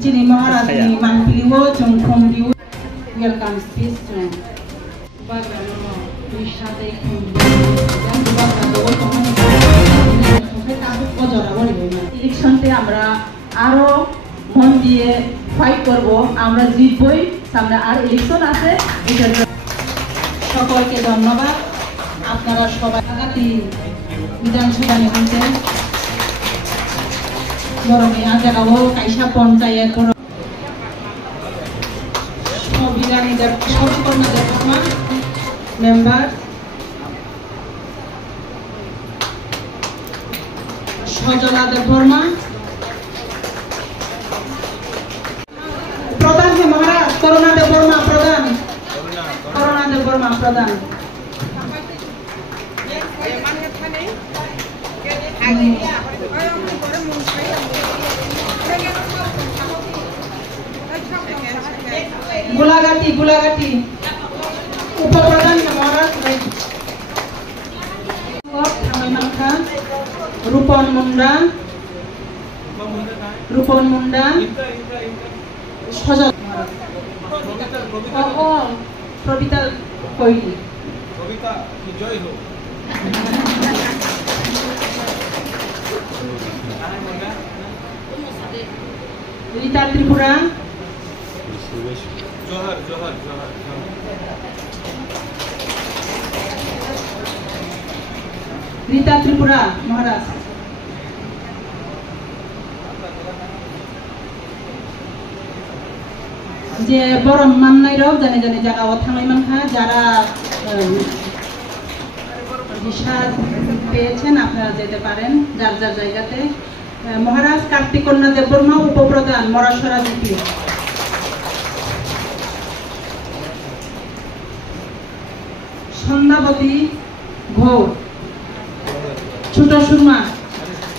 Jini Maharaj ni manpiliwo jongkhom diu welcome speech to Bagramo Wishate Khumbi yang Bagramo tomani সবে তাকে পজরা বলি না ইলেকশনতে আমরা আরো মন দিয়ে ফাইট করব আমরা জিতবই সামনে আর ইলেকশন আছে এটার সকলকে ধন্যবাদ আপনারা সবাই আগামী বিধানসভা নির্বাচনে গরমে আজাগাও কাইসা পঞ্চায়েত সংবিধানীদের সংকর্মীদের মেম্বার সজলা দেববর্মা প্রধান হে মহারাজ করুণা দেববর্মা প্রধান করুণা দেববর্মা প্রধান গুলাগাটি উপপ্রধান মহারাজ রূপন মুন্ডা সজল প্রবিতা কৈলি রীতা ত্রিপুরা রীতা ত্রিপুরা মহারাজ যে বড় মাননাই রব জানে জানে জায়গা থামাই মানখা যারা ভিসা পেয়েছেন আপনারা যেতে পারেন যার যার জায়গাতে মহারাজ কার্তিক কন্যা দেববর্মা উপপ্রধান মরাসরা জিপি সন্ধ্যাবতী ঘোর ছোট সুরমা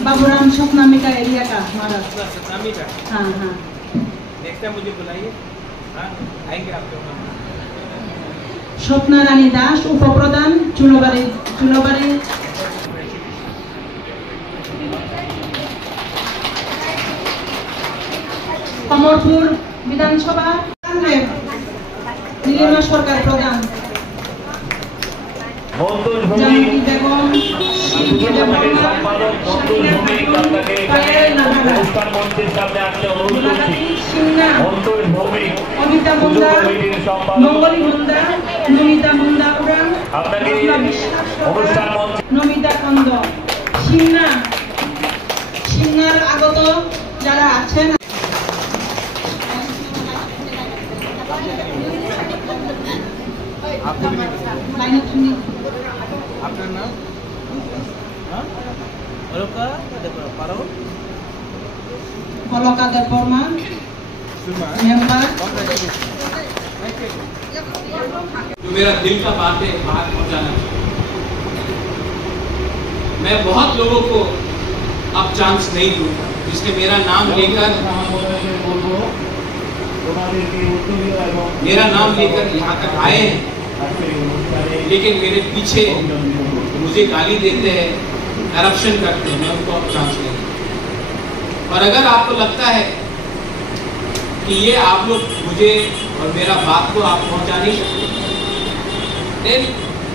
बाबूराम सपनामी का एरिया का महाराज हाँ हाँ नेक्स्ट टाइम मुझे बुलाइए आएंगे आपके वहाँ स्वप्ना रानी दास उपप्रधान चुलोबाड़ी कमरपुर विधानसभा नीलिमा सरकार प्रधान जानकी बेगम অমিতা মুন্ডা মঙ্গলী মুন্ডা নমিতা মুন্ডা উড়ান নমিতা খন্ড সিংহার আগত যারা আছেন আপনার নাম অলকা দেববর্মা मेंबर जो मेरा दिल का बात है बाहर पहुंचाना। मैं बहुत लोगों को अब चांस नहीं दूंगा जिसने मेरा नाम लेकर यहाँ तक आए हैं लेकिन मेरे पीछे मुझे गाली देते हैं करप्शन करते हैं मैं उनको अब चांस नहीं दूंगा। और अगर आपको लगता है कि ये आप लोग मुझे और मेरा बात को आप पहुंचा नहीं सकते देन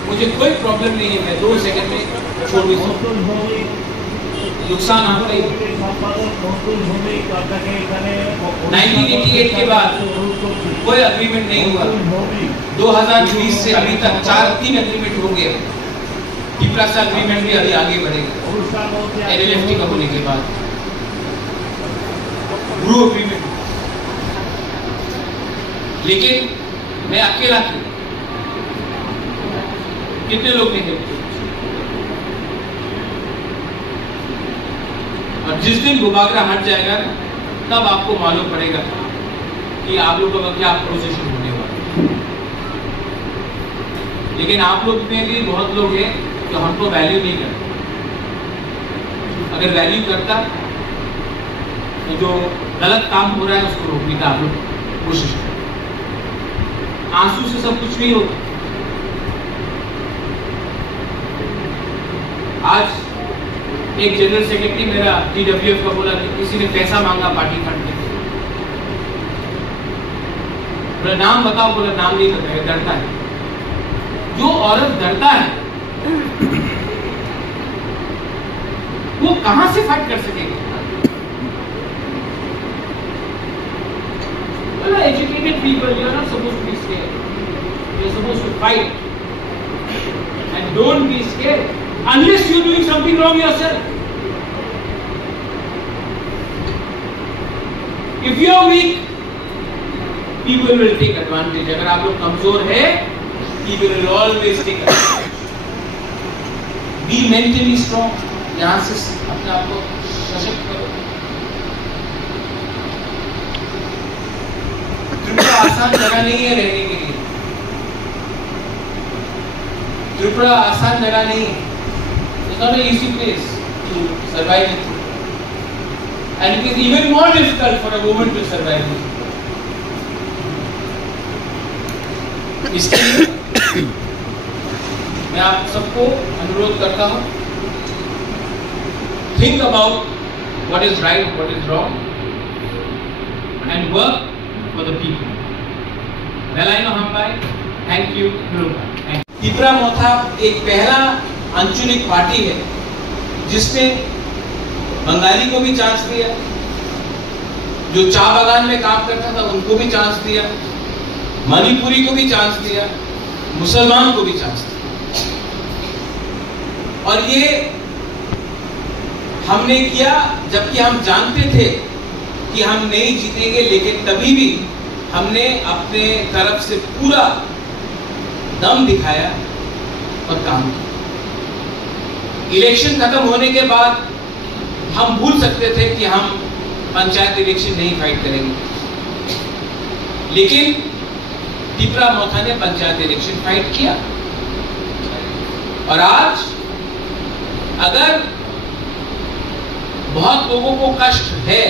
मुझे कोई प्रॉब्लम नहीं है मैं 2 सेकंड में छोड़ भी सकता हूं। नुकसान आपका ही 1988 के बाद कोई अग्रीमेंट नहीं हुआ 2020 से अभी तक 3 अग्रीमेंट हो गए टिप्रासा अग्रीमेंट भी अभी आगे बढ़ेगा एलएलएफटी का होने के बाद ब्रू अग्रीमेंट लेकिन मैं अकेला था कितने लोग ने हेल्प किया और जिस दिन गुबागरा हट जाएगा तब आपको मालूम पड़ेगा कि आप लोगों का क्या पोजीशन होने वाला है। लेकिन आप लोग में भी बहुत लोग हैं जो हमको वैल्यू नहीं करते। अगर वैल्यू करता तो जो गलत काम हो रहा है उसको रोकने का आप लोग कोशिश करें। आंसू से सब कुछ नहीं होता। आज एक जनरल सेक्रेटरी मेरा TWF का बोला कि किसी ने पैसा मांगा पार्टी फंड के लिए, बोला नाम बताओ, बोला नाम नहीं बताया, डरता है। जो औरत डरता है वो कहां से फाइट कर सकेगी? बोला educated people, you are not supposed to be scared, you are supposed to fight and don't be scared unless you are doing something wrong yourself. If you are weak, people will take advantage. अगर आप लोग कमजोर है, people will always take advantage. Be mentally strong. यहाँ से अपने आप को सशक्त करो। त्रिपुरा आसान जगह नहीं है रहने के लिए। त्रिपुरा आसान जगह नहीं है। It's not an easy place to survive in. And it is even more difficult for a woman to survive in. इसके लिए मैं आप सबको अनुरोध करता हूँ, think about what is right, what is wrong, and work for the people. Velaino Hambai, thank you, Thank you. Tripura मोथा एक पहला अंचलिक पार्टी है जिसने बंगाली को भी चांस दिया, जो चाय बागान में काम करता था उनको भी चांस दिया, मणिपुरी को भी चांस दिया, मुसलमान को भी चांस दिया। और ये हमने किया जबकि हम जानते थे कि हम नहीं जीतेंगे, लेकिन तभी भी हमने अपने तरफ से पूरा दम दिखाया और काम किया। इलेक्शन खत्म होने के बाद हम भूल सकते थे कि हम पंचायत इलेक्शन नहीं फाइट करेंगे, लेकिन त्रिपुरा मोथा ने पंचायत इलेक्शन फाइट किया। और आज अगर बहुत लोगों को कष्ट है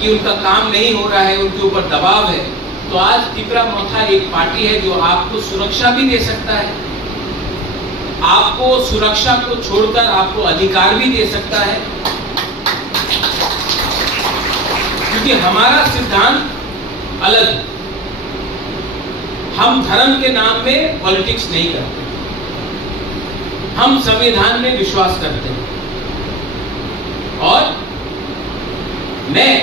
कि उनका काम नहीं हो रहा है, उनके ऊपर दबाव है, तो आज त्रिपुरा मोथा एक पार्टी है जो आपको सुरक्षा भी दे सकता है, आपको सुरक्षा को छोड़कर आपको अधिकार भी दे सकता है, क्योंकि हमारा सिद्धांत अलग है। हम धर्म के नाम में पॉलिटिक्स नहीं करते, हम संविधान में विश्वास करते हैं। और मैं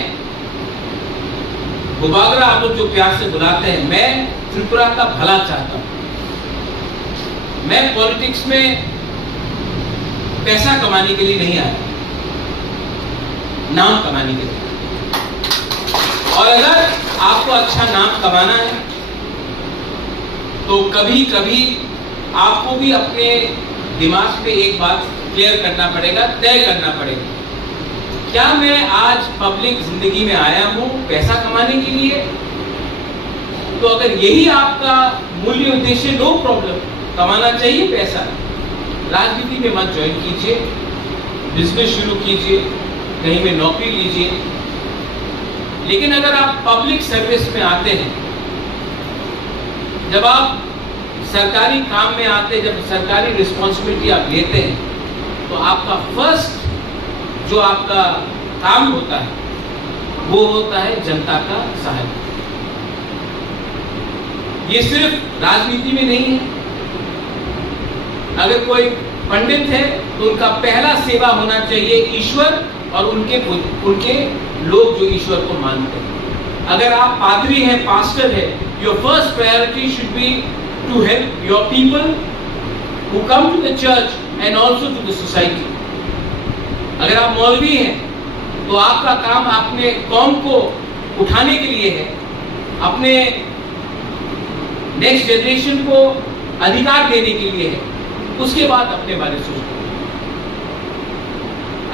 गुबागरा आप लोग जो प्यार से बुलाते हैं, मैं त्रिपुरा का भला चाहता हूं। मैं पॉलिटिक्स में पैसा कमाने के लिए नहीं आया, नाम कमाने के लिए। और अगर आपको अच्छा नाम कमाना है तो कभी कभी आपको भी अपने दिमाग पे एक बात क्लियर करना पड़ेगा, तय करना पड़ेगा, क्या मैं आज पब्लिक जिंदगी में आया हूं पैसा कमाने के लिए? तो अगर यही आपका मूल्य उद्देश्य, नो प्रॉब्लम, कमाना चाहिए पैसा, राजनीति में मत ज्वाइन कीजिए, बिजनेस शुरू कीजिए, कहीं में नौकरी लीजिए। लेकिन अगर आप पब्लिक सर्विस में आते हैं, जब आप सरकारी काम में आते हैं, जब सरकारी रिस्पॉन्सिबिलिटी आप लेते हैं, तो आपका फर्स्ट जो आपका काम होता है वो होता है जनता का सहायक। ये सिर्फ राजनीति में नहीं है। अगर कोई पंडित है तो उनका पहला सेवा होना चाहिए ईश्वर और उनके लोग जो ईश्वर को मानते हैं। अगर आप पादरी हैं, पास्टर है, your first priority should be to help your people who come to the church and also to the society. अगर आप मौलवी हैं तो आपका काम अपने कौम को उठाने के लिए है, अपने नेक्स्ट जनरेशन को अधिकार देने के लिए है, उसके बाद अपने बारे में सोचो।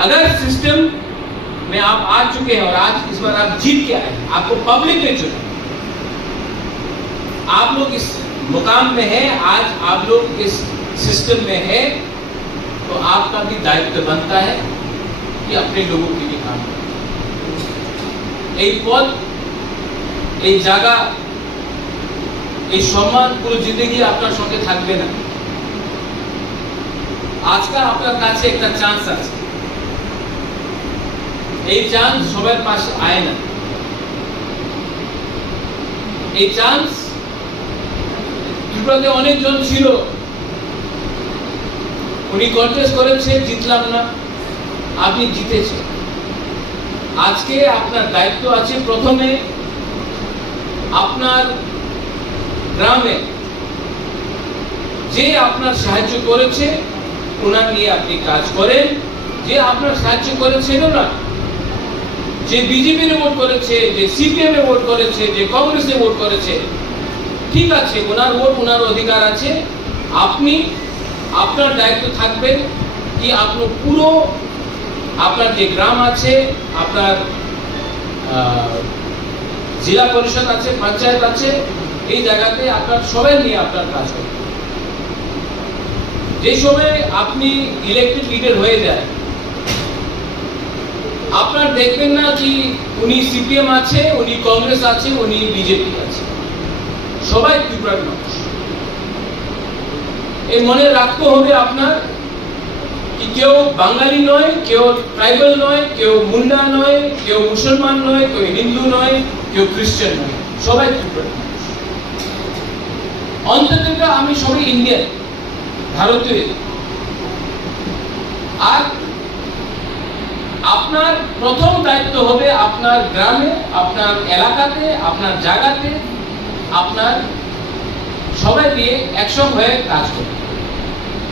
अगर सिस्टम में आप आ चुके हैं और आज इस बार आप जीत के आए, आपको पब्लिक ने चुना, आप लोग इस मुकाम में हैं, आज आप लोग इस सिस्टम में हैं, तो आपका भी दायित्व बनता है कि अपने लोगों के लिए काम करें। एक पद, एक जगह, एक सम्मान পুরো জিন্দেগি আপনার সঙ্গে থাকবে না। আজকে আপনার কাছে একটা চান্স আছে। এই চান্স সবার পাশে আয় না। এই চান্স ত্রিপুরাতে অনেকজন ছিল, উনি কন্টেস্ট করেছে, জিতলাম না, আপনি জিতেছেন। আজকে আপনার দায়িত্ব আছে প্রথমে আপনার গ্রামে যে আপনার সাহায্য করেছে ওনার নিয়ে আপনি কাজ করেন। যে আপনার সাহায্য করেছিল না, যে বিজেপির ভোট করেছে, যে সিপিএম এ ভোট করেছে, যে কংগ্রেসে ভোট করেছে, ঠিক আছে, ওনার ভোট ওনার অধিকার আছে। আপনি আপনার দায়িত্ব থাকবেন কি আপনি পুরো আপনার যে গ্রাম আছে, আপনার জেলা পরিষদ আছে, পঞ্চায়েত আছে, এই জায়গাতে আপনার সবাই নিয়ে আপনার কাজ করবেন। যে সময় আপনি ইলেক্টেড লিডার হয়ে যায়, আপনার দেখবেন না কি উনি সিপিএম আছে, উনি কংগ্রেস আছে, উনি বিজেপি আছে, সবাই ত্রিপুরার মানুষ। এই মনে রাখতে হবে আপনার কি কেউ বাঙালি নয়, কেউ ট্রাইবাল নয়, কেউ মুন্ডা নয়, কেউ মুসলমান নয়, কেউ হিন্দু নয়, কেউ খ্রিস্টান নয়, সবাই ত্রিপুরার মানুষ। অন্তত আমি সবাই ইন্ডিয়ান, ভারতীয়। আর আপনার প্রথম দায়িত্ব হবে আপনার গ্রামে, আপনার এলাকাতে, আপনার জায়গাতে আপনার সবাই দিয়ে একসঙ্গে হয়ে কাজ করবে।